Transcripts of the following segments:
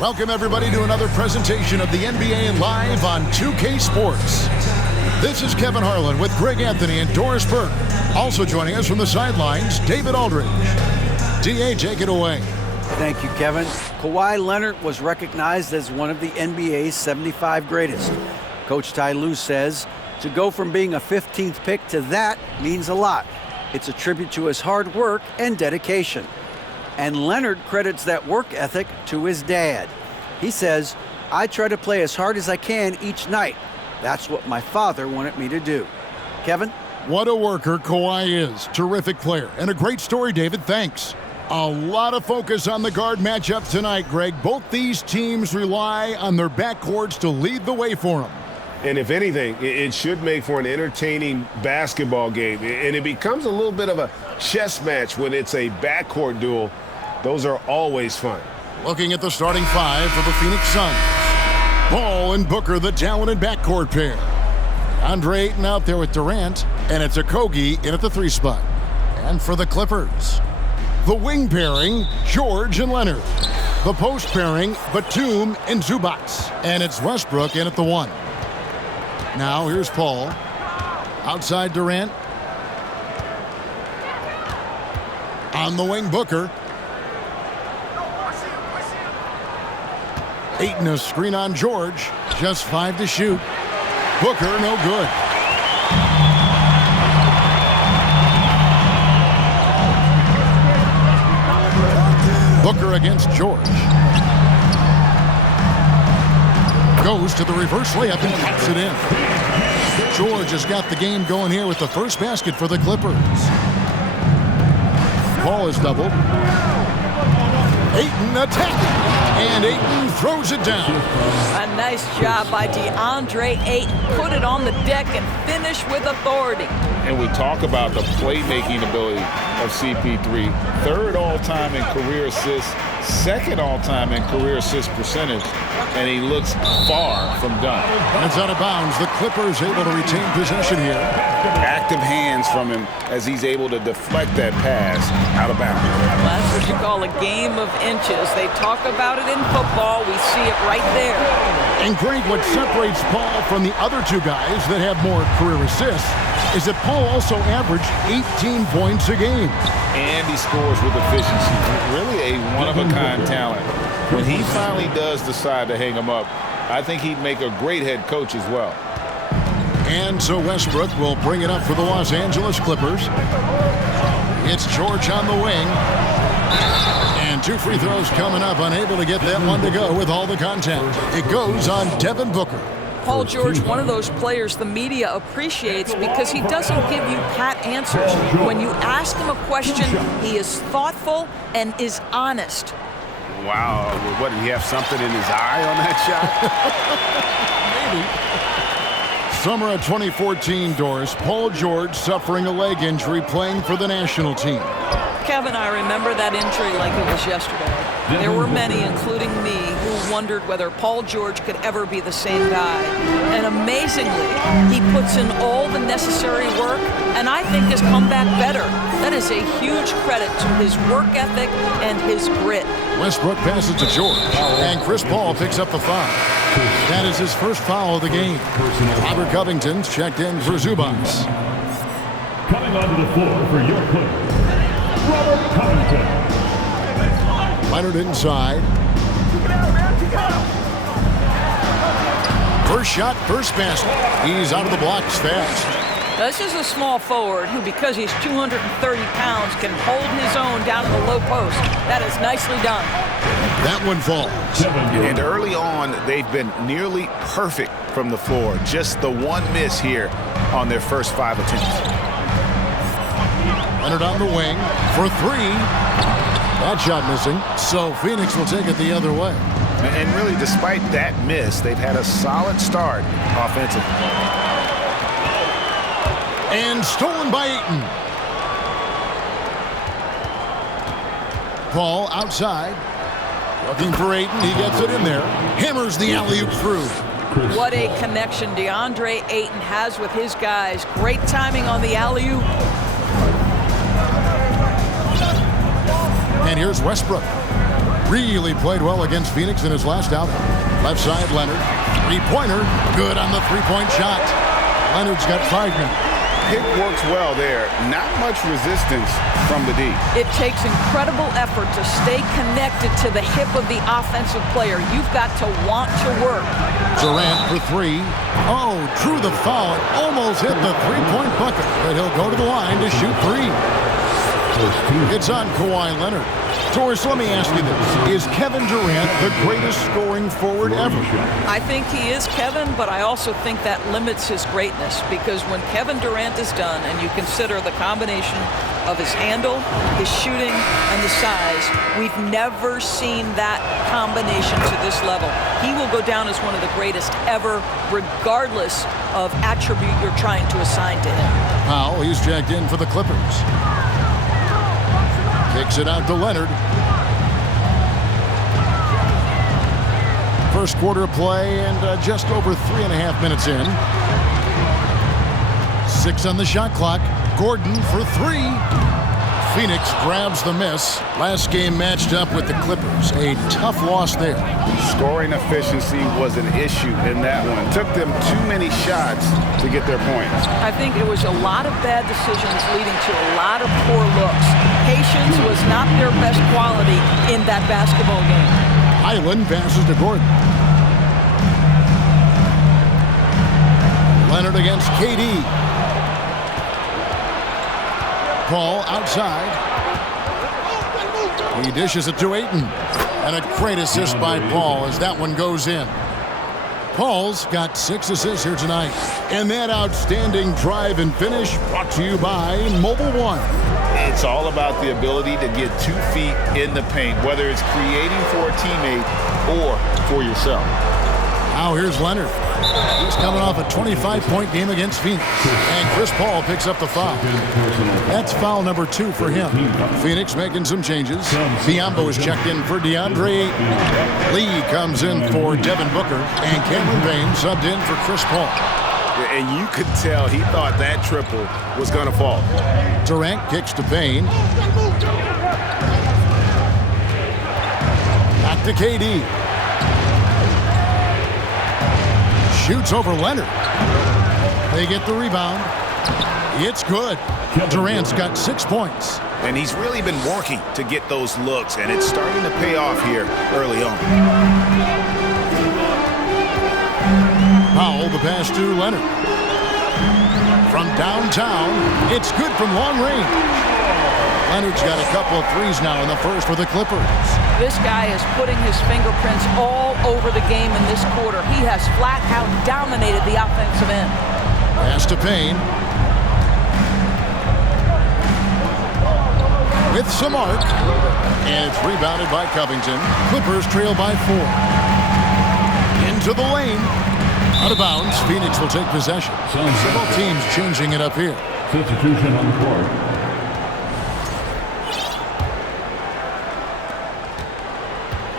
Welcome, everybody, to another presentation of the NBA Live on 2K Sports. This is Kevin Harlan with Greg Anthony and Doris Burke. Also joining us from the sidelines, David Aldridge. D.A., take it away. Thank you, Kevin. Kawhi Leonard was recognized as one of the NBA's 75 greatest. Coach Ty Lue says to go from being a 15th pick to that means a lot. It's a tribute to his hard work and dedication. And Leonard credits that work ethic to his dad. He says, "I try to play as hard as I can each night. That's what my father wanted me to do." Kevin? What a worker Kawhi is. Terrific player. And a great story, David. Thanks. A lot of focus on the guard matchup tonight, Greg. Both these teams rely on their backcourts to lead the way for them. And if anything, it should make for an entertaining basketball game. And it becomes a little bit of a chess match when it's a backcourt duel. Those are always fun. Looking at the starting five for the Phoenix Suns. Ball and Booker, the talented backcourt pair. Andre Ayton out there with Durant, and it's Okogie in at the 3 spot. And for the Clippers, the wing pairing, George and Leonard. The post pairing, Batum and Zubac. And it's Westbrook in at the 1. Now here's Paul. Outside Durant. On the wing, Booker. Ayton a screen on George. Just 5 to shoot. Booker, no good. Booker against George. Goes to the reverse layup and pops it in. George has got the game going here with the first basket for the Clippers. Ball is doubled. Ayton attacking. And Ayton throws it down. A nice job by DeAndre Ayton. Put it on the deck and finish with authority. And we talk about the playmaking ability of CP3. 3rd all-time in career assists, 2nd all-time in career assist percentage, and he looks far from done. And it's out of bounds. The Clippers able to retain possession here. Active hands from him as he's able to deflect that pass out of bounds. Well, that's what you call a game of inches. They talk about it in football. We see it right there. And Greg, what separates Paul from the other 2 guys that have more career assists is that Paul also averaged 18 points a game. And he scores with efficiency. Really a one-of-a-kind talent. When he finally does decide to hang him up, I think he'd make a great head coach as well. And so Westbrook will bring it up for the Los Angeles Clippers. It's George on the wing. And 2 free throws coming up, unable to get that one to go with all the contact. It goes on Devin Booker. Paul George, one of those players the media appreciates because he doesn't give you pat answers. When you ask him a question, he is thoughtful and is honest. Wow. What, did he have something in his eye on that shot? Maybe. Summer of 2014, Doris. Paul George suffering a leg injury playing for the national team. Kevin, I remember that injury like it was yesterday. There were many, including me, who wondered whether Paul George could ever be the same guy. And amazingly, he puts in all the necessary work, and I think has come back better. That is a huge credit to his work ethic and his grit. Westbrook passes to George, and Chris Paul picks up the foul. That is his first foul of the game. Robert Covington's checked in for Zubac. Coming onto the floor for your player, Robert Covington. Leonard inside. First shot, first basket. He's out of the blocks fast. Now, this is a small forward who, because he's 230 pounds, can hold his own down in the low post. That is nicely done. That one falls. And early on, they've been nearly perfect from the floor. Just the one miss here on their first 5 attempts. Leonard on the wing for 3. That shot missing, so Phoenix will take it the other way. And really, despite that miss, they've had a solid start offensively. And stolen by Ayton. Paul outside. Looking for Ayton. He gets it in there. Hammers the alley-oop through. What a connection DeAndre Ayton has with his guys. Great timing on the alley-oop. And here's Westbrook. really played well against Phoenix in his last outing. Left side, Leonard. Three-pointer. Good on the three-point shot. Leonard's got 5 minutes. Pick works well there. Not much resistance from the D. It takes incredible effort to stay connected to the hip of the offensive player. You've got to want to work. Durant for 3. Oh, drew the foul and almost hit the three-point bucket. But he'll go to the line to shoot 3. It's on Kawhi Leonard. Torres, let me ask you this. Is Kevin Durant the greatest scoring forward ever? I think he is, Kevin, but I also think that limits his greatness, because when Kevin Durant is done and you consider the combination of his handle, his shooting, and the size, we've never seen that combination to this level. He will go down as one of the greatest ever, regardless of attribute you're trying to assign to him. Powell, he's checked in for the Clippers. Kicks it out to Leonard. First quarter of play and just over 3.5 minutes in. 6 on the shot clock. Gordon for 3. Phoenix grabs the miss. Last game matched up with the Clippers. A tough loss there. Scoring efficiency was an issue in that one. Took them too many shots to get their points. I think it was a lot of bad decisions leading to a lot of poor looks. Patience was not their best quality in that basketball game. Highland passes to Gordon. Leonard against KD. Paul outside. He dishes it to Ayton. And a great assist by Paul as that one goes in. Paul's got 6 assists here tonight. And that outstanding drive and finish brought to you by Mobile One. It's all about the ability to get 2 feet in the paint, whether it's creating for a teammate or for yourself. Now here's Leonard. He's coming off a 25-point game against Phoenix. And Chris Paul picks up the foul. That's foul number 2 for him. Phoenix making some changes. Biombo is checked in for DeAndre Ayton. Lee comes in for Devin Booker. And Cameron Payne subbed in for Chris Paul. And you could tell he thought that triple was going to fall. Durant kicks to Payne. Back to KD. Shoots over Leonard. They get the rebound. It's good. Durant's got 6 points. And he's really been working to get those looks, and it's starting to pay off here early on. Powell, the pass to Leonard. From downtown, it's good from long range. Leonard's got a couple of threes now in the first for the Clippers. This guy is putting his fingerprints all over the game in this quarter. He has flat out dominated the offensive end. Pass to Payne. With some arc. And it's rebounded by Covington. Clippers trail by 4. Into the lane. Out of bounds. Phoenix will take possession. Both teams changing it up here. Substitution on the court.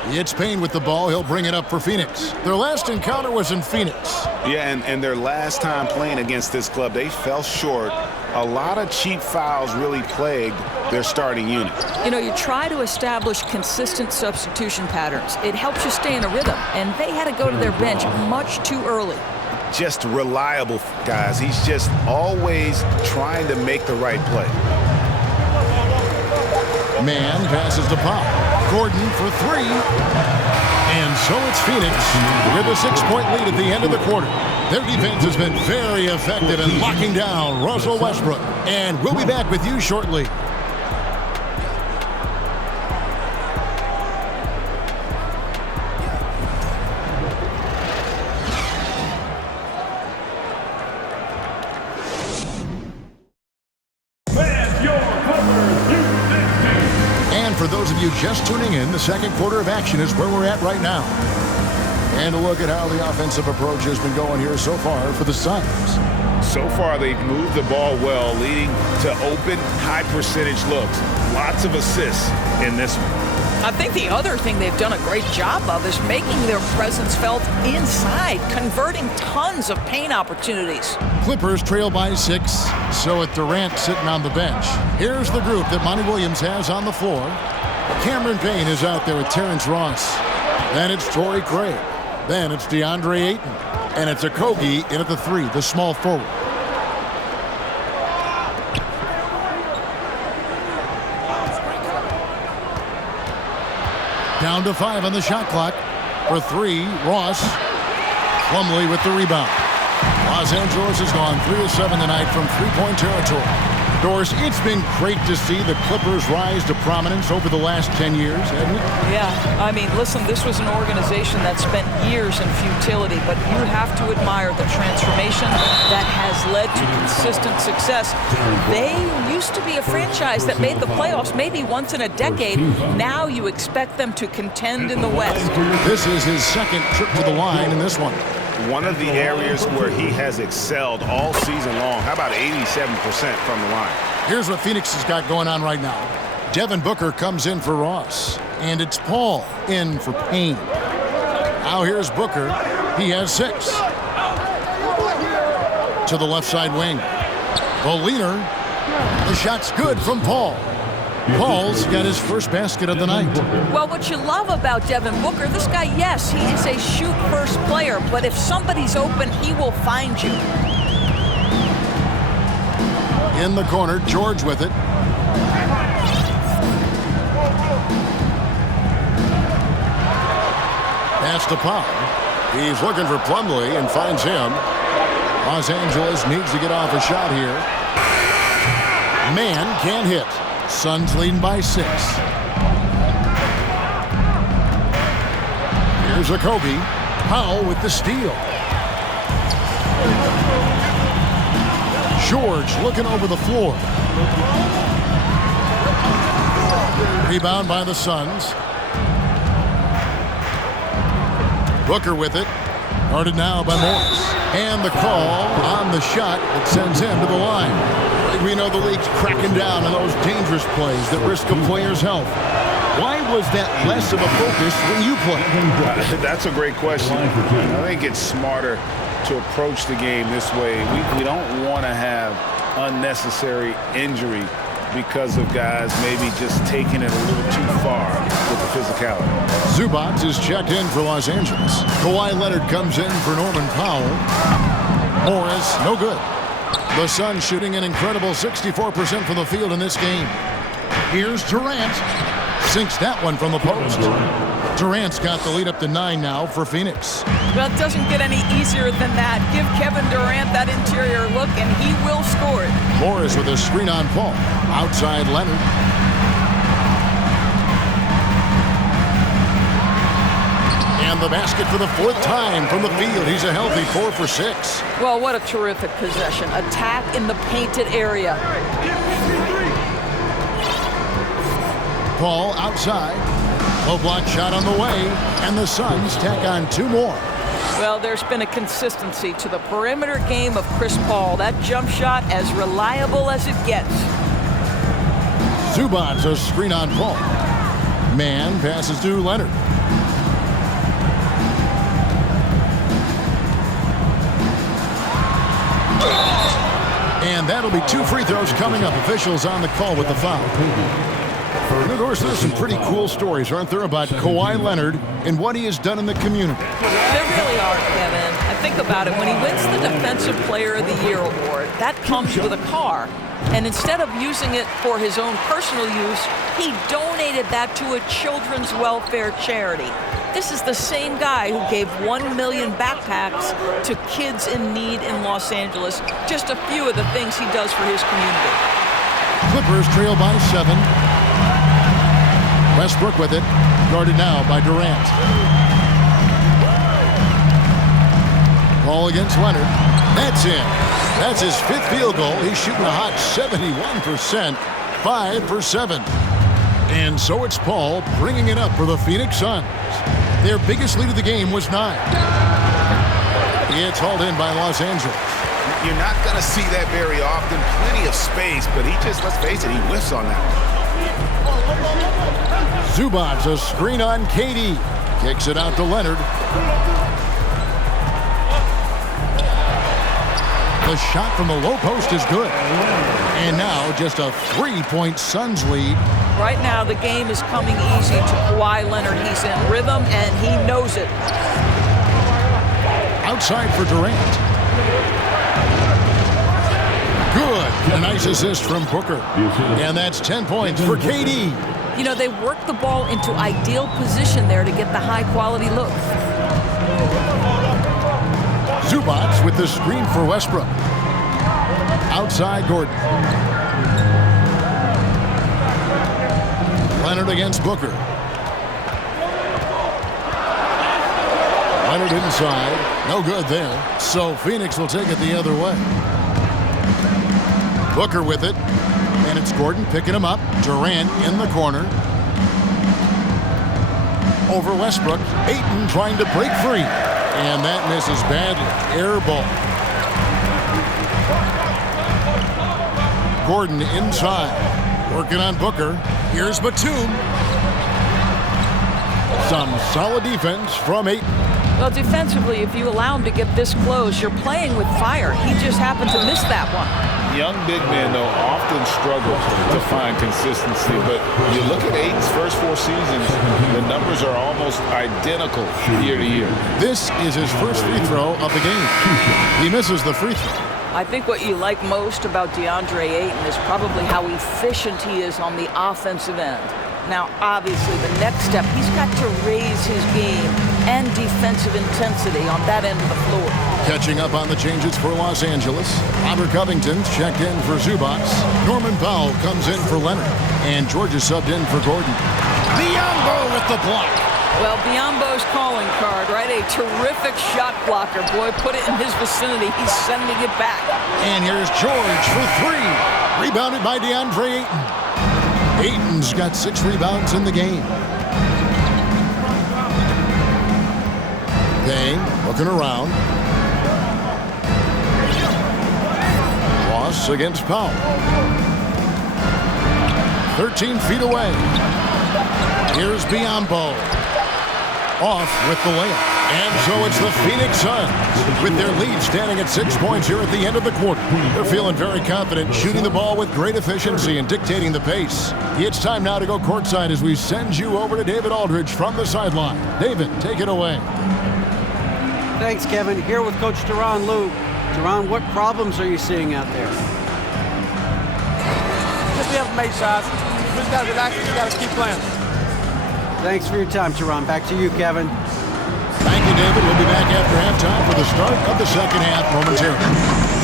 It's Payne with the ball. He'll bring it up for Phoenix. Their last encounter was in Phoenix. Yeah, and their last time playing against this club, they fell short. A lot of cheap fouls really plagued their starting unit. You know, you try to establish consistent substitution patterns. It helps you stay in a rhythm, and they had to go to their bench much too early. Just reliable, guys. He's just always trying to make the right play. Man passes to Pop. Gordon for 3. And so it's Phoenix with a 6-point lead at the end of the quarter. Their defense has been very effective in locking down Russell Westbrook. And we'll be back with you shortly. For those of you just tuning in, the second quarter of action is where we're at right now. And a look at how the offensive approach has been going here so far for the Suns. So far, they've moved the ball well, leading to open, high-percentage looks. Lots of assists in this one. I think the other thing they've done a great job of is making their presence felt inside, converting tons of paint opportunities. Clippers trail by 6, so with Durant sitting on the bench. Here's the group that Monty Williams has on the floor. Cameron Payne is out there with Terrence Ross. Then it's Torrey Craig. Then it's DeAndre Ayton. And it's Okogie in at the 3, the small forward. Down to 5 on the shot clock. For 3, Ross. Plumlee with the rebound. Los Angeles has gone 3 of 7 tonight from three-point territory. Doris, it's been great to see the Clippers rise to prominence over the last 10 years, hasn't it? Yeah, I mean, listen, this was an organization that spent years in futility, but you have to admire the transformation that has led to consistent success. They used to be a franchise that made the playoffs maybe once in a decade. Now you expect them to contend in the West. This is his second trip to the line in this one. One of the areas where he has excelled all season long. How about 87% from the line? Here's what Phoenix has got going on right now. Devin Booker comes in for Ross, and it's Paul in for Payne. Now here's Booker. He has 6. To the left side wing. Boliner. The shot's good from Paul. Paul's got his first basket of the night. Well, what you love about Devin Booker, this guy, yes, he is a shoot-first player, but if somebody's open, he will find you. In the corner, George with it. Pass to Powell. He's looking for Plumlee and finds him. Los Angeles needs to get off a shot here. Man can't hit. Suns leading by 6. Here's Okogie. Powell with the steal. George looking over the floor. Rebound by the Suns. Booker with it. Guarded now by Morris. And the call on the shot that sends him to the line. We know the league's cracking down on those dangerous plays that risk a player's health. Why was that less of a focus when you play? That's a great question. I think it's smarter to approach the game this way. We don't want to have unnecessary injury because of guys maybe just taking it a little too far with the physicality. Zubac is checked in for Los Angeles. Kawhi Leonard comes in for Norman Powell. Morris, no good. The Suns shooting an incredible 64% from the field in this game. Here's Durant. Sinks that one from the post. Durant's got the lead up to 9 now for Phoenix. Well, it doesn't get any easier than that. Give Kevin Durant that interior look, and he will score it. Morris with a screen on Paul. Outside Leonard. And the basket for the 4th time from the field. He's a healthy 4 for 6. Well, what a terrific possession. Attack in the painted area. Paul outside. Low block shot on the way. And the Suns tack on 2 more. Well, there's been a consistency to the perimeter game of Chris Paul. That jump shot as reliable as it gets. Zubac a screen on Paul. Man passes to Leonard. And that'll be 2 free throws coming up. Officials on the call with the foul. And of course, there's some pretty cool stories, aren't there, about Kawhi Leonard and what he has done in the community. There really are, Kevin. And think about it. When he wins the Defensive Player of the Year award, that comes with a car. And instead of using it for his own personal use, he donated that to a children's welfare charity. This is the same guy who gave 1 million backpacks to kids in need in Los Angeles. Just a few of the things he does for his community. Clippers trail by 7. Westbrook with it. Guarded now by Durant. Ball against Leonard. That's in. That's his 5th field goal. He's shooting a hot 71%. 5 for 7. And so it's Paul bringing it up for the Phoenix Suns. Their biggest lead of the game was 9. It's hauled in by Los Angeles. You're not going to see that very often. Plenty of space, but he just, let's face it, he whiffs on that. Zubac a screen on KD. Kicks it out to Leonard. The shot from the low post is good. And now just a 3-point Suns lead Right now, the game is coming easy to Kawhi Leonard. He's in rhythm, and he knows it. Outside for Durant. Good. A nice assist from Booker. And that's 10 points for KD. You know, they work the ball into ideal position there to get the high-quality look. Zubac with the screen for Westbrook. Outside Gordon. Leonard against Booker. Leonard inside. No good there. So Phoenix will take it the other way. Booker with it. And it's Gordon picking him up. Durant in the corner. Over Westbrook. Ayton trying to break free. And that misses badly. Air ball. Gordon inside. Working on Booker. Here's Batum. Some solid defense from Ayton. Well, defensively, if you allow him to get this close, you're playing with fire. He just happened to miss that one. Young big men, though, often struggle to find consistency. But you look at Ayton's first 4 seasons, the numbers are almost identical year to year. This is his first free throw of the game. He misses the free throw. I think what you like most about DeAndre Ayton is probably how efficient he is on the offensive end. Now, obviously, the next step, he's got to raise his game and defensive intensity on that end of the floor. Catching up on the changes for Los Angeles. Robert Covington's checked in for Zubac. Norman Powell comes in for Leonard. And George is subbed in for Gordon. Biyombo with the block. Well, Biyombo's calling card, right? A terrific shot blocker. Boy, put it in his vicinity. He's sending it back. And here's George for 3. Rebounded by DeAndre Ayton. Ayton's got 6 rebounds in the game. Payne looking around. Ross against Powell. 13 feet away. Here's Biyombo. Off with the layup. And so it's the Phoenix Suns with their lead standing at 6 points here at the end of the quarter. They're feeling very confident, shooting the ball with great efficiency and dictating the pace. It's time now to go courtside as we send you over to David Aldridge from the sideline. David, take it away. Thanks, Kevin. Here with Coach Tyronn Lue. Tyronn, what problems are you seeing out there? Just be able to make shots. We just got to relax and we got to keep playing. Thanks for your time, Tyronn. Back to you, Kevin. Thank you, David. We'll be back after halftime for the start of the second half momentarily.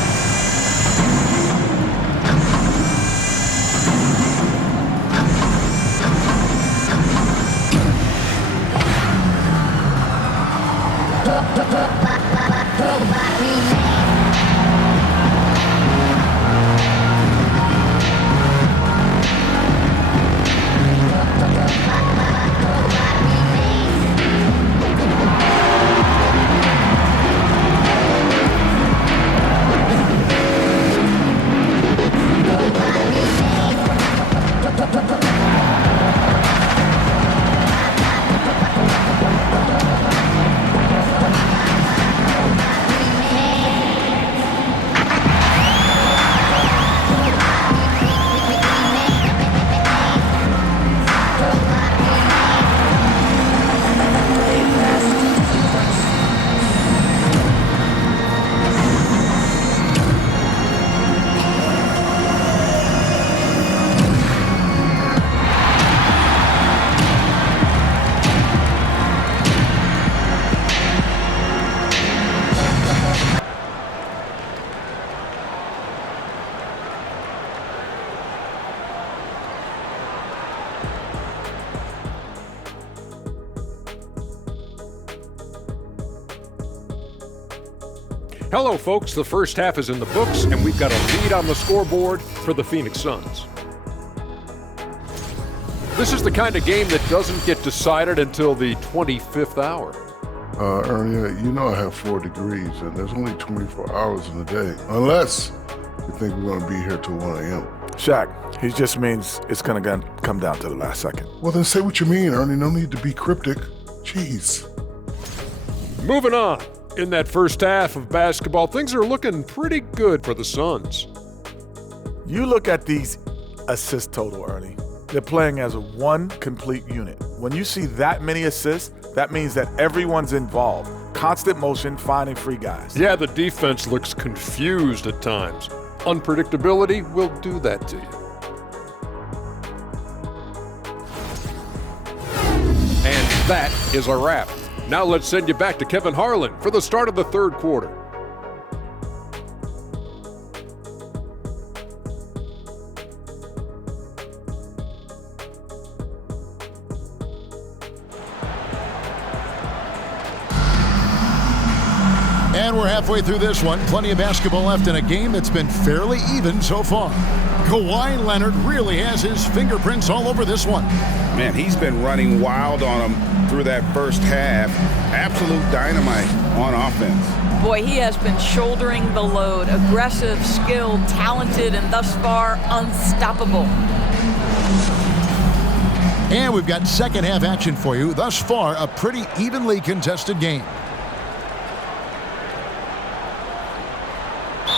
Hello, folks. The first half is in the books, and we've got a lead on the scoreboard for the Phoenix Suns. This is the kind of game that doesn't get decided until the 25th hour. Ernie, you know I have 4 degrees, and there's only 24 hours in a day. Unless you think we're going to be here till 1 a.m. Shaq, he just means it's going to come down to the last second. Well, then say what you mean, Ernie. No need to be cryptic. Jeez. Moving on. In that first half of basketball, things are looking pretty good for the Suns. You look at these assist total, Ernie. They're playing as one complete unit. When you see that many assists, that means that everyone's involved. Constant motion, finding free guys. Yeah, the defense looks confused at times. Unpredictability will do that to you. And that is a wrap. Now let's send you back to Kevin Harlan for the start of the third quarter. And we're halfway through this one. Plenty of basketball left in a game that's been fairly even so far. Kawhi Leonard really has his fingerprints all over this one. Man, he's been running wild on him through that first half. Absolute dynamite on offense. Boy, he has been shouldering the load. Aggressive, skilled, talented, and thus far unstoppable. And we've got second half action for you. Thus far, a pretty evenly contested game.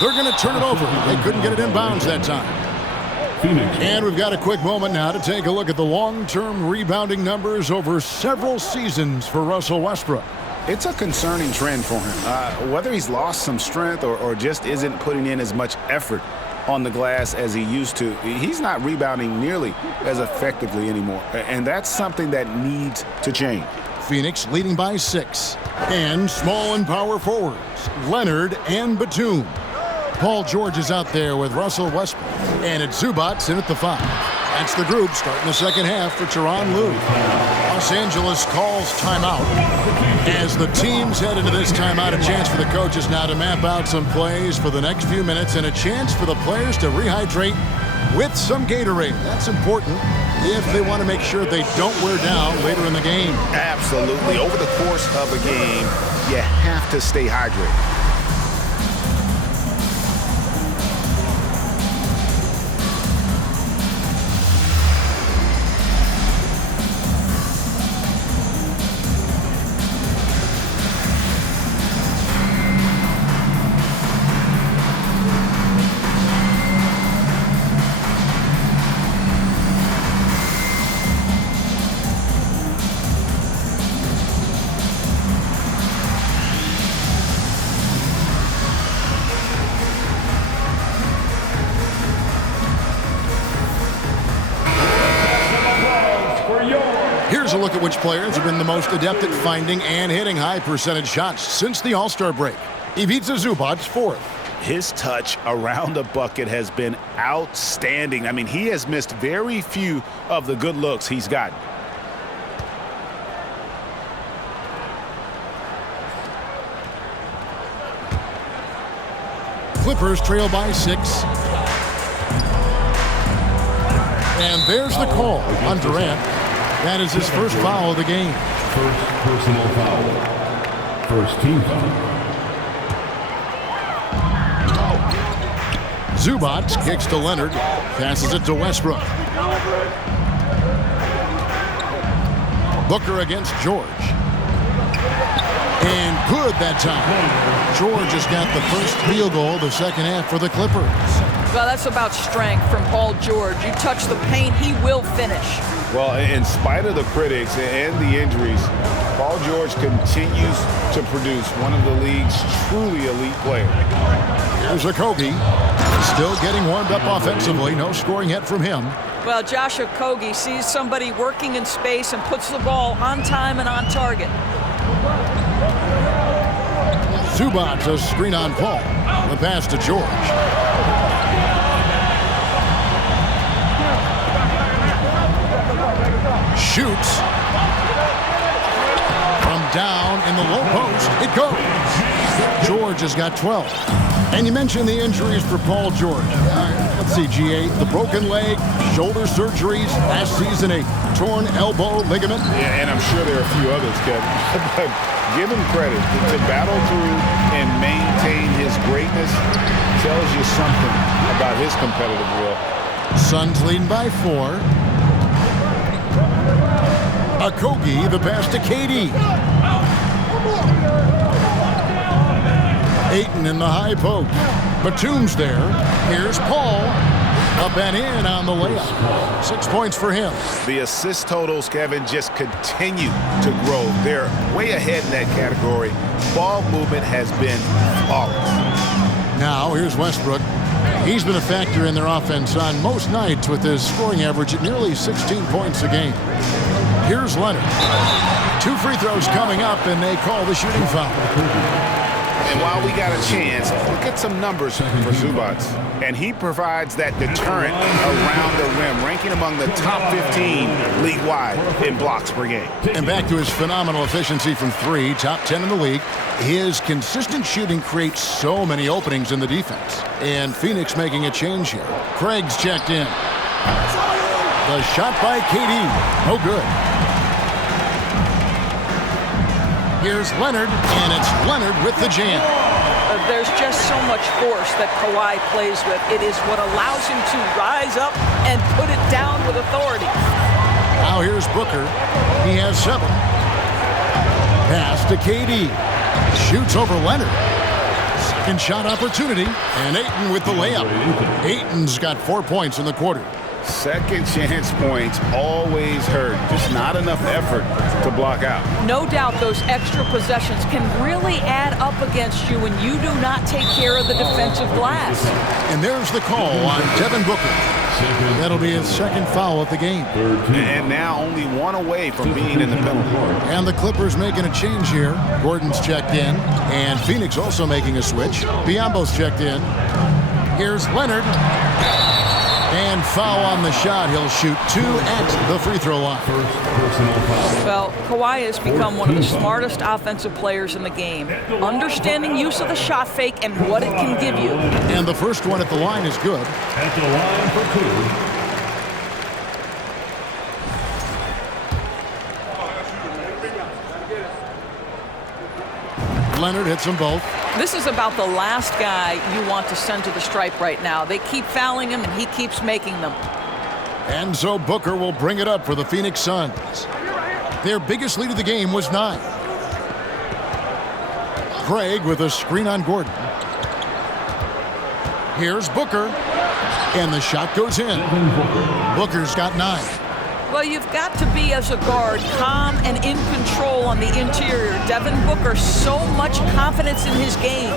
They're going to turn it over. They couldn't get it in bounds that time. And we've got a quick moment now to take a look at the long-term rebounding numbers over several seasons for Russell Westbrook. It's a concerning trend for him. Whether he's lost some strength or just isn't putting in as much effort on the glass as he used to, he's not rebounding nearly as effectively anymore. And that's something that needs to change. Phoenix leading by 6. And small and power forwards, Leonard and Batum. Paul George is out there with Russell Westbrook. And it's Zubats in at the 5. That's the group starting the second half for Tyronn Lue. Los Angeles calls timeout. As the teams head into this timeout, a chance for the coaches now to map out some plays for the next few minutes and a chance for the players to rehydrate with some Gatorade. That's important if they want to make sure they don't wear down later in the game. Absolutely. Over the course of a game, you have to stay hydrated. Here's a look at which players have been the most adept at finding and hitting high percentage shots since the All-Star break. Ivica Zubats, 4th. His touch around the bucket has been outstanding. I mean, he has missed very few of the good looks he's gotten. Clippers trail by 6. And there's the call on Durant. That is his first foul of the game. First personal foul. First team foul. Zubats kicks to Leonard, passes it to Westbrook. Booker against George. And good that time. George has got the first field goal of the second half for the Clippers. Well, that's about strength from Paul George. You touch the paint, he will finish. Well, in spite of the critics and the injuries, Paul George continues to produce one of the league's truly elite players. Here's Okogie, still getting warmed up offensively. No scoring yet from him. Well, Josh Okogie sees somebody working in space and puts the ball on time and on target. Zubats a screen on Paul. The pass to George. Shoots. From down in the low post, it goes. George has got 12. And you mentioned the injuries for Paul George. Let's see, GA, the broken leg, shoulder surgeries, last season a torn elbow ligament. Yeah, and I'm sure there are a few others, Kevin. But give him credit. To battle through and maintain his greatness tells you something about his competitive will. Suns leading by 4. Okogie, the pass to KD. Ayton in the high post. Batum's there. Here's Paul. Up and in on the layup. 6 points for him. The assist totals, Kevin, just continue to grow. They're way ahead in that category. Ball movement has been flawless. Now, here's Westbrook. He's been a factor in their offense on most nights with his scoring average at nearly 16 points a game. Here's Leonard. 2 free throws coming up, and they call the shooting foul. And while we got a chance, look at some numbers for Zubac. And he provides that deterrent around the rim, ranking among the top 15 league-wide in blocks per game. And back to his phenomenal efficiency from 3, top 10 in the league. His consistent shooting creates so many openings in the defense. And Phoenix making a change here. Craig's checked in. The shot by KD. No good. Here's Leonard, and it's Leonard with the jam. There's just so much force that Kawhi plays with. It is what allows him to rise up and put it down with authority. Now here's Booker. He has 7. Pass to KD. Shoots over Leonard. Second shot opportunity, and Ayton with the layup. Ayton's got 4 points in the quarter. Second chance points always hurt. Just not enough effort to block out. No doubt those extra possessions can really add up against you when you do not take care of the defensive glass. And there's the call on Devin Booker. That'll be his second foul of the game. And now only 1 away from being in the penalty. And the Clippers making a change here. Gordon's checked in, and Phoenix also making a switch. Biyombo's checked in. Here's Leonard. And foul on the shot. He'll shoot 2 at the free throw line. Well, Kawhi has become one of the smartest offensive players in the game. Understanding use of the shot fake and what it can give you. And the first one at the line is good. At the line for 2. Leonard hits them both. This is about the last guy you want to send to the stripe right now. They keep fouling him, and he keeps making them. And so Booker will bring it up for the Phoenix Suns. Their biggest lead of the game was 9. Craig with a screen on Gordon. Here's Booker. And the shot goes in. Booker's got 9. Well, you've got to be, as a guard, calm and in control on the interior. Devin Booker, so much confidence in his game.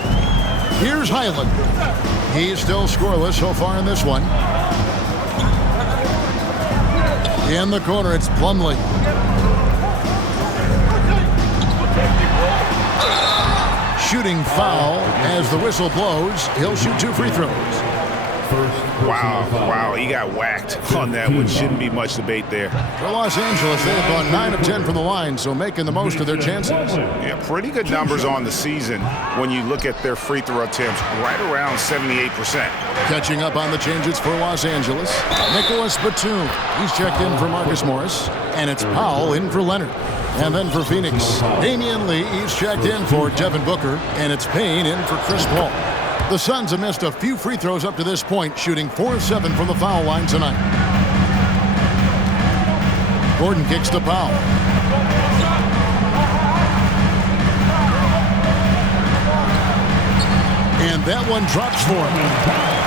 Here's Highland. He's still scoreless so far in this one. In the corner, it's Plumlee. Shooting foul as the whistle blows. He'll shoot 2 free throws. Wow, he got whacked on that one. Shouldn't be much debate there. For Los Angeles, they have gone 9 of 10 from the line, so making the most of their chances. Yeah, pretty good numbers on the season when you look at their free throw attempts, right around 78%. Catching up on the changes for Los Angeles, Nicholas Batum. He's checked in for Marcus Morris, and it's Powell in for Leonard. And then for Phoenix, Damian Lee, he's checked in for Devin Booker, and it's Payne in for Chris Paul. The Suns have missed a few free throws up to this point, shooting 4 of 7 from the foul line tonight. Gordon kicks to Powell. And that one drops for him.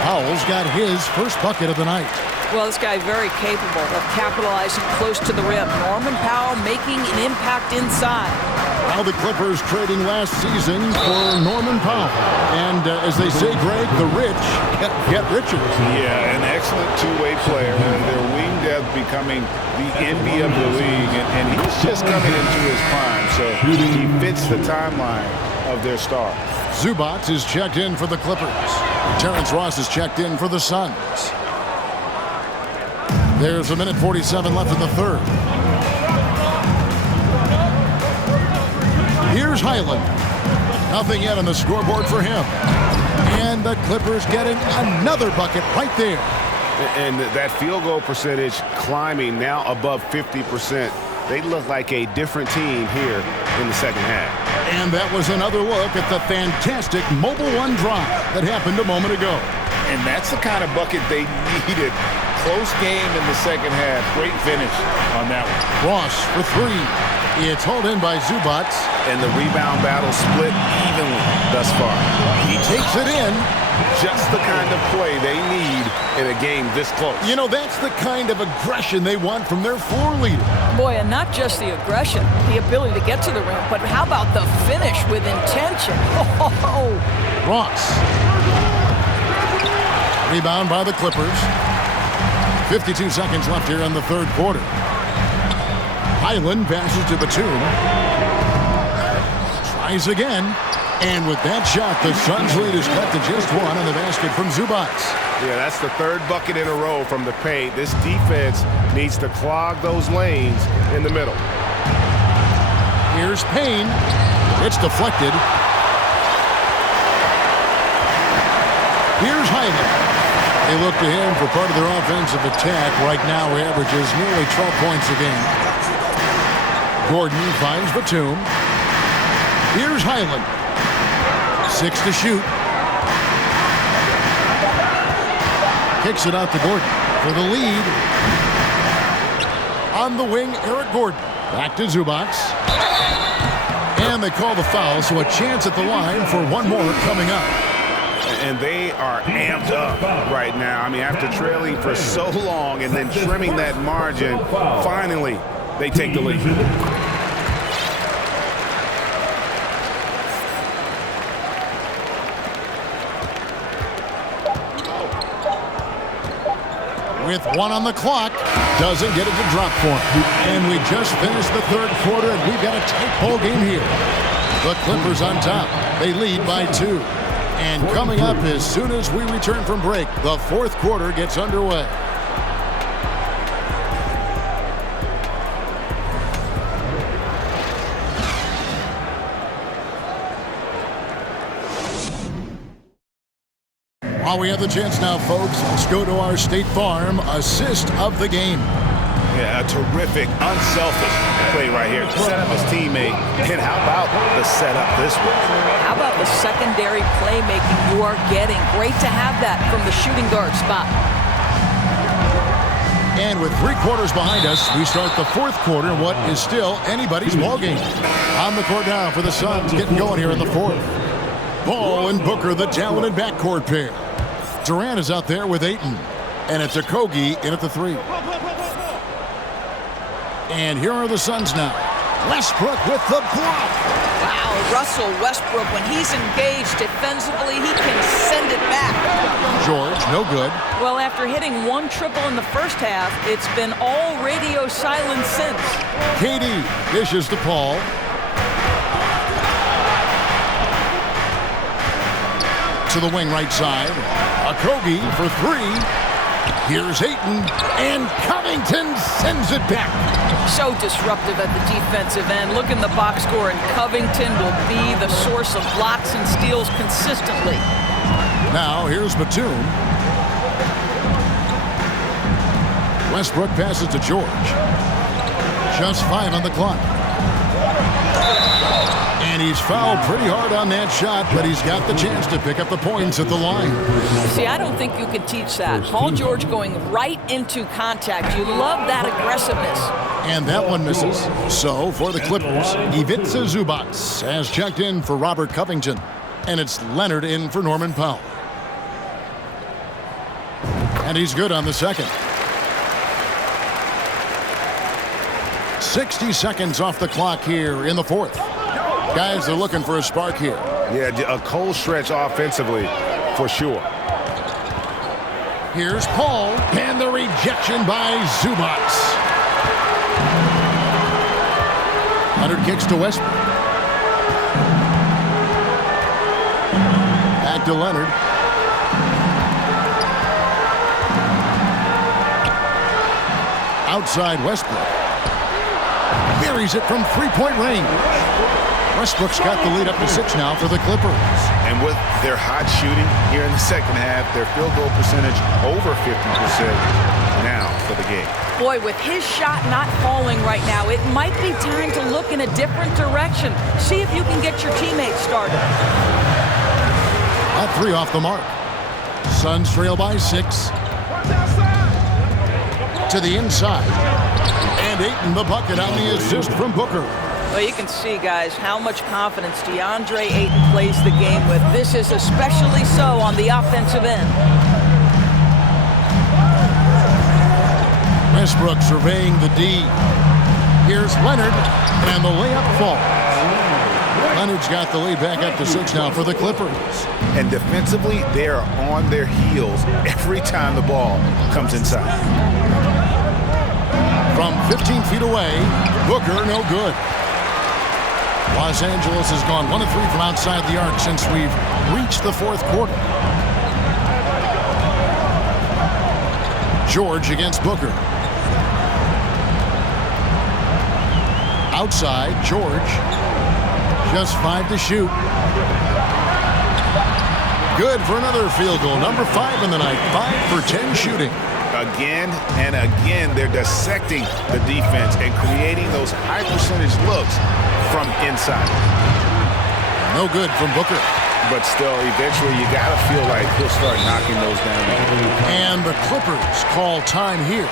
Powell's got his first bucket of the night. Well, this guy very capable of capitalizing close to the rim. Norman Powell making an impact inside. Now the Clippers trading last season for Norman Powell. And as they say, Greg, the rich get richer. Yeah, an excellent two-way player. Their wing depth becoming the envy of the league. And he's just coming into his prime. So he fits the timeline of their star. Zubac is checked in for the Clippers. Terrence Ross is checked in for the Suns. There's 1:47 left in the third. Here's Highland. Nothing yet on the scoreboard for him. And the Clippers getting another bucket right there. And that field goal percentage climbing now above 50%. They look like a different team here in the second half. And that was another look at the fantastic Mobile One drive that happened a moment ago. And that's the kind of bucket they needed. Close game in the second half. Great finish on that one. Ross for 3. It's hauled in by Zubats. And the rebound battle split evenly thus far. He takes it in. Just the kind of play they need in a game this close. You know, that's the kind of aggression they want from their floor leader. Boy, and not just the aggression, the ability to get to the rim, but how about the finish with intention? Oh. Ross. Rebound by the Clippers. 52 seconds left here in the third quarter. Highland passes to Batum. Tries again. And with that shot, the Suns' lead is cut to just one on the basket from Zubats. Yeah, that's the third bucket in a row from the paint. This defense needs to clog those lanes in the middle. Here's Payne. It's deflected. Here's Highland. They look to him for part of their offensive attack. Right now, he averages nearly 12 points a game. Gordon finds Batum. Here's Highland. 6 to shoot. Kicks it out to Gordon for the lead. On the wing, Eric Gordon. Back to Zubats. And they call the foul, so a chance at the line for one more coming up. And they are amped up right now. I mean, after trailing for so long and then trimming that margin, finally they take the lead. With one on the clock, doesn't get it to drop for him. And we just finished the third quarter, and we've got a tight ball game here. The Clippers on top. They lead by 2. And coming up as soon as we return from break, the fourth quarter gets underway. While we have the chance now, folks, let's go to our State Farm assist of the game. Yeah, a terrific, unselfish play right here. Set up his teammate. And how about the setup this way? How about the secondary playmaking you are getting? Great to have that from the shooting guard spot. And with 3 quarters behind us, we start the fourth quarter, what is still anybody's ballgame. On the court now for the Suns, getting going here in the fourth. Ball and Booker, the talented backcourt pair. Durant is out there with Ayton. And it's Okogie in at the 3. And here are the Suns now. Westbrook with the block. Wow, Russell Westbrook, when he's engaged defensively, he can send it back. George, no good. Well, after hitting 1 triple in the first half, it's been all radio silence since. KD dishes to Paul. To the wing right side. Okogie for 3. Here's Ayton, and Covington sends it back. So disruptive at the defensive end. Look in the box score, and Covington will be the source of blocks and steals consistently. Now here's Batum. Westbrook passes to George. Just 5 on the clock. And he's fouled pretty hard on that shot, but he's got the chance to pick up the points at the line. See, I don't think you can teach that. Paul George going right into contact. You love that aggressiveness. And that one misses. So for the Clippers, Ivica Zubats has checked in for Robert Covington. And it's Leonard in for Norman Powell. And he's good on the second. 60 seconds off the clock here in the fourth. Guys, they're looking for a spark here. Yeah, a cold stretch offensively for sure. Here's Paul, and the rejection by Zubats. Leonard kicks to Westbrook. Back to Leonard. Outside Westbrook. Buries it from 3-point range. Westbrook's got the lead up to 6 now for the Clippers. And with their hot shooting here in the second half, their field goal percentage over 50% now for the game. Boy, with his shot not falling right now, it might be time to look in a different direction. See if you can get your teammates started. A 3 off the mark. Suns trail by 6. To the inside. And Ayton the bucket on the assist from Booker. Well, you can see, guys, how much confidence DeAndre Ayton plays the game with. This is especially so on the offensive end. Westbrook surveying the D. Here's Leonard, and the layup falls. Leonard's got the lead back up to 6 now for the Clippers. And defensively, they are on their heels every time the ball comes inside. From 15 feet away, Booker, no good. Los Angeles has gone 1 of 3 from outside the arc since we've reached the 4th quarter. George against Booker. Outside, George. Just 5 to shoot. Good for another field goal. Number 5 in the night. 5 for 10 shooting. Again and again, they're dissecting the defense and creating those high percentage looks from inside. No good from Booker. But still, eventually, you got to feel like he'll start knocking those down. And the Clippers call time here.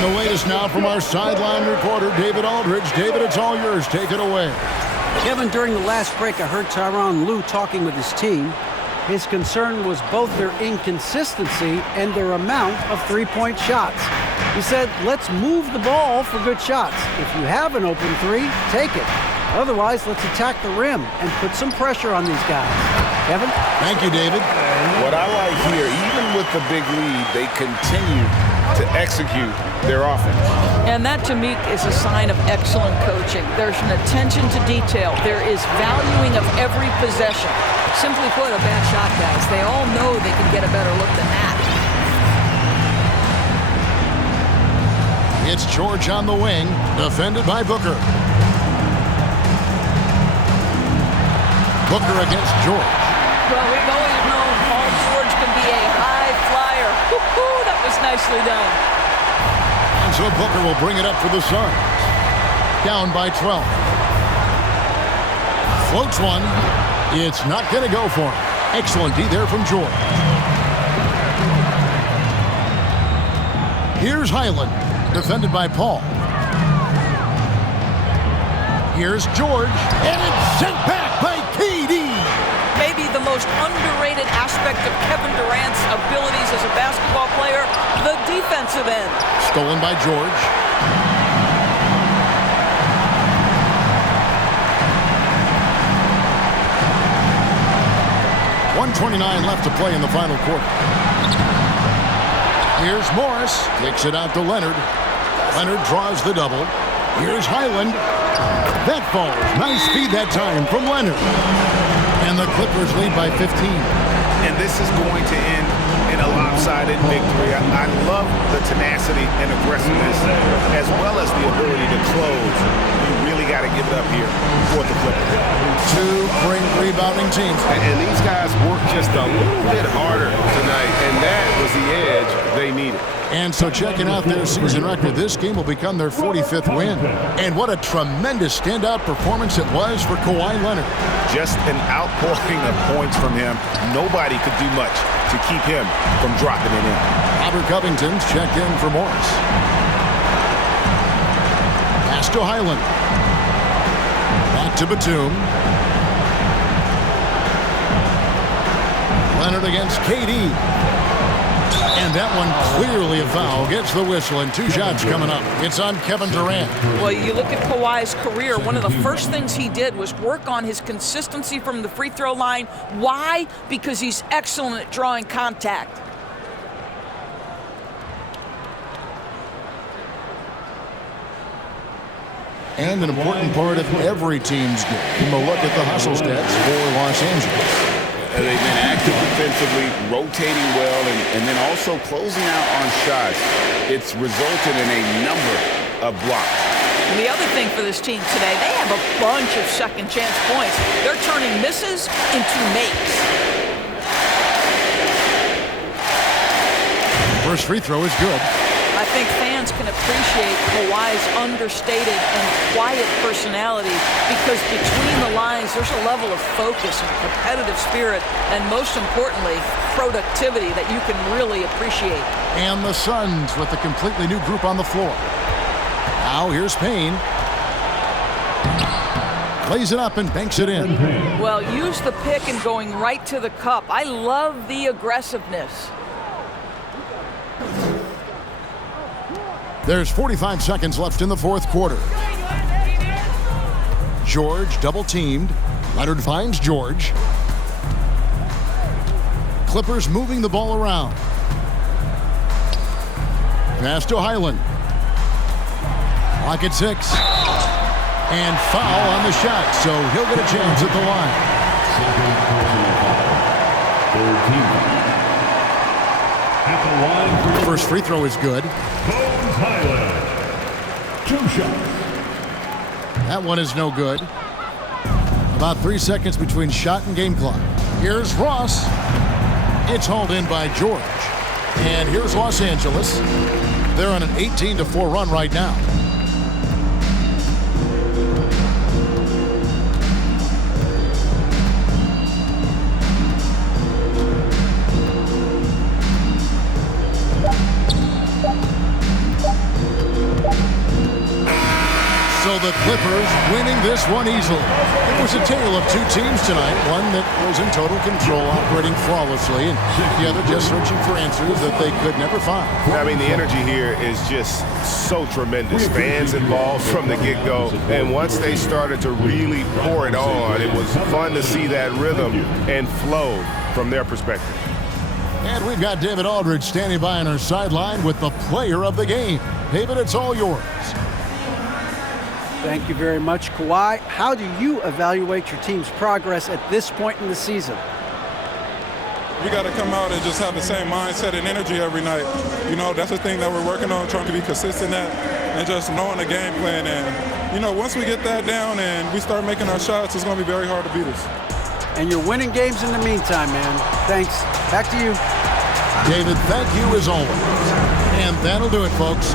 The latest now from our sideline reporter, David Aldridge. David, it's all yours. Take it away. Kevin, during the last break, I heard Tyronn Lue talking with his team. His concern was both their inconsistency and their amount of three-point shots. He said, let's move the ball for good shots. If you have an open three, take it. Otherwise, let's attack the rim and put some pressure on these guys. Kevin? Thank you, David. What I like here, even with the big lead, they continue to execute their offense. And that, to me, is a sign of excellent coaching. There's an attention to detail. There is valuing of every possession. Simply put, a bad shot, guys. They all know they can get a better look than that. It's George on the wing, defended by Booker. Booker against George. Well, we've always known Paul George can be a high flyer. Woo-hoo, that was nicely done. And so Booker will bring it up for the Suns. Down by 12. Floats one. It's not going to go for him. Excellent D there from George. Here's Highland, defended by Paul. Here's George, and it's sent back by KD. Maybe the most underrated aspect of Kevin Durant's abilities as a basketball player, the defensive end. Stolen by George. .129 left to play in the final quarter. Here's Morris. Kicks it out to Leonard. Leonard draws the double. Here's Highland. That falls. Nice feed that time from Leonard. And the Clippers lead by 15. And this is going to end in a lopsided victory. I love the tenacity and aggressiveness as well as the ability to close. You really got to give it up here for the Clippers. Two great rebounding teams. And these guys worked just a little bit harder tonight, and that was the edge they needed. And so checking out their season record, this game will become their 45th win. And what a tremendous standout performance it was for Kawhi Leonard. Just an outpouring of points from him. Nobody could do much to keep him from dropping it in. Robert Covington's checked in for Morris. Pass to Highland. Back to Batum. Leonard against KD. And that one clearly a foul. Gets the whistle, and 2 shots coming up. It's on Kevin Durant. Well, you look at Kawhi's career, one of the first things he did was work on his consistency from the free throw line. Why? Because he's excellent at drawing contact. And an important part of every team's game. A look at the hustle stats for Los Angeles. They've been active defensively, rotating well, and then also closing out on shots. It's resulted in a number of blocks. And the other thing for this team today, they have a bunch of second chance points. They're turning misses into makes. First free throw is good. I think fans can appreciate Kawhi's understated and quiet personality because between the lines, there's a level of focus and competitive spirit, and most importantly, productivity that you can really appreciate. And the Suns with a completely new group on the floor. Now here's Payne. Lays it up and banks it in. Well, use the pick and going right to the cup. I love the aggressiveness. There's 45 seconds left in the fourth quarter. George double teamed. Leonard finds George. Clippers moving the ball around. Pass to Highland. Clock at 6. And foul on the shot, so he'll get a chance at the line. First free throw is good. Highland. 2 shots. That one is no good. About 3 seconds between shot and game clock. Here's Ross. It's hauled in by George. And here's Los Angeles. They're on an 18-4 run right now. So the Clippers winning this one easily. It was a tale of two teams tonight. One that was in total control, operating flawlessly, and the other just searching for answers that they could never find. I mean, the energy here is just so tremendous. Fans involved from the get-go. And once they started to really pour it on, it was fun to see that rhythm and flow from their perspective. And we've got David Aldridge standing by on our sideline with the player of the game. David, it's all yours. Thank you very much, Kawhi. How do you evaluate your team's progress at this point in the season? We got to come out and just have the same mindset and energy every night. You know, that's the thing that we're working on, trying to be consistent at, and just knowing the game plan. And, you know, once we get that down and we start making our shots, it's going to be very hard to beat us. And you're winning games in the meantime, man. Thanks. Back to you. David, thank you as always. And that'll do it, folks.